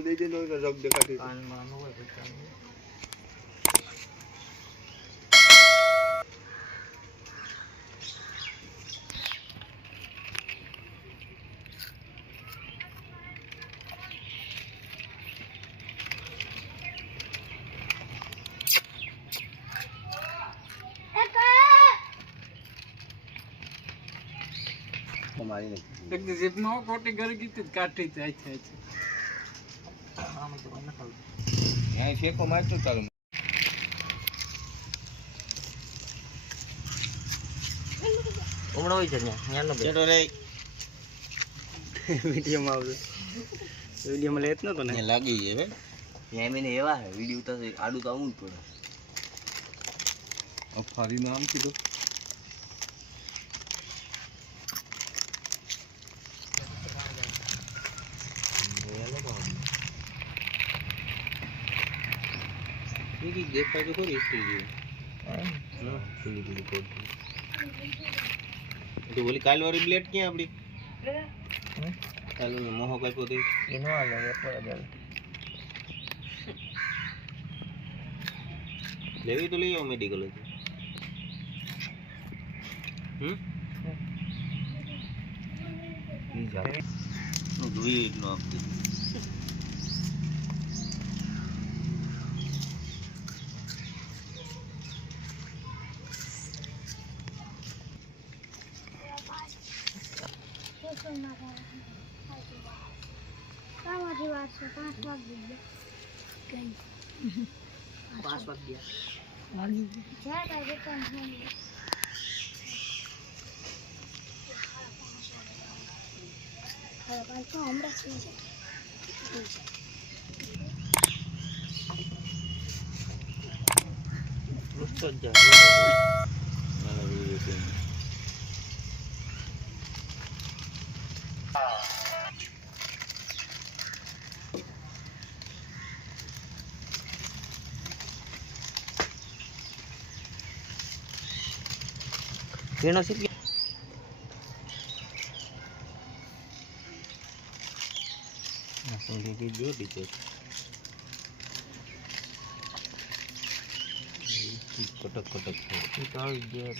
કાનમાં દઈ દે તો રગ દેખાતી કાનમાં ન હોય પછી એક જીપ નો કોટી ઘર ગીત કાઠી જાય છે આમ તો ન ખાવ અહીં ફેકો મારતો ચાલુ ઉમણો હોય છે ન્યાનો બે ચડો રે વિડિયો માં આવજો વિડિયો માં લેત નતો ને લાગી હે ન્યા મેને એવા હે વિડિયો તો આડું તો આવું જ પડે અફારી નામ કીધું ये देखा तो कोई स्टूडियो हां स्टूडियो कोड तो बोली काल वाली ब्लेड क्या अपनी काल में मोह का पोते इनो आ गया पर गया लेवी तो ले आओ मेडिकल ये जा नो જોઈ એટલો આપી पाँच वक्त दिया Kena sih. Langsung di video dicek. Kotak-kotak. Kita lihat.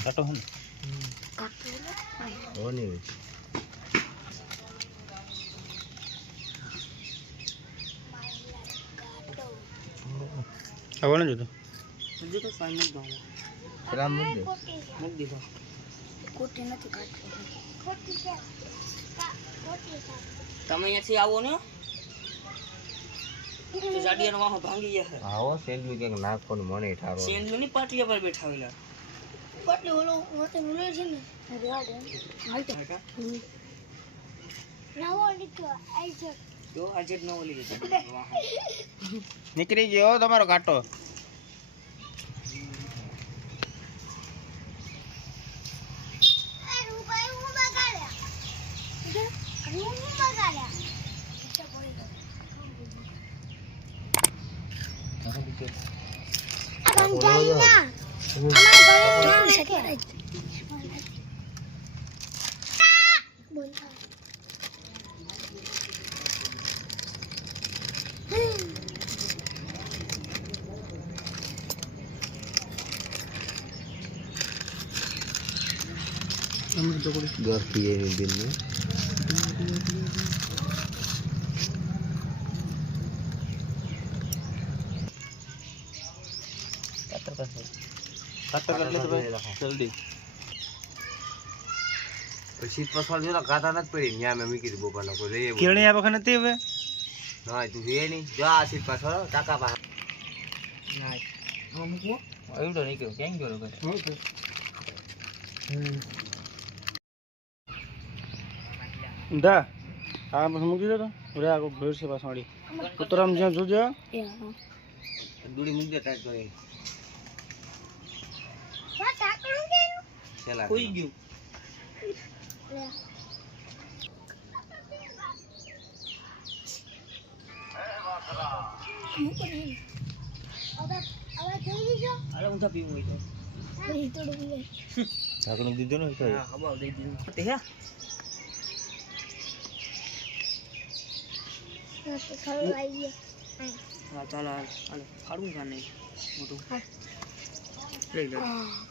Kato kan? Oh nih. આવવાનું જ હતું હજુ તો સાઈન જ દઉં રામ મુદ્દે મૂક દીધો કોટી નથી કાઢતો કોટી છે કોટી છે તમે અહીંયાથી આવો ને તો જાડિયાનો વાહો ભાંગી જશે આવો સેન્ડવી કે નાખવાનું મને ઠારો સેન્ડની પાટિયા પર બેઠાવેલા કોટી ઓલો હોતે મુલે છે ને રેડ હાલતો નવો લીધો આઈ છે જો આજે ન ઓલી જશે વાહો નીકળી ગયો તમારો કાંટો घर की ये दिन में ખાતર એટલે તો ભાઈ જલ્દી પછી પસવાળ જો ગાતા નથી પડી ન્યા મે મૂકી દીધું બોપાનો કોઈ લે કેળે આ વખત નથી હવે ના તું હે ની જો આ સીટ પાછળ ટાકા પા ના હું મૂકો આવડો નહીં કે કેમ ગયો કે દા આ બસ મૂકી દો તો રે આ ભેર છે પાછળી ઉતરામ જ્યાં જોજો દૂડી મૂકી દે ટાઈટ કરી વા ટાકણું કે ચલા કોઈ ગયું લે હવે થઈ ગયો અરે ઊંધા પીવું હોય તો એ થોડું પીવે ઢાંકણું દીધું ને હા હવા દઈ દીધું તે હે તો ખાવા આવી ગયા હા ચાલો હાલ હાલો ફાડું કા નહીં મોટું હા. લઈ લો આ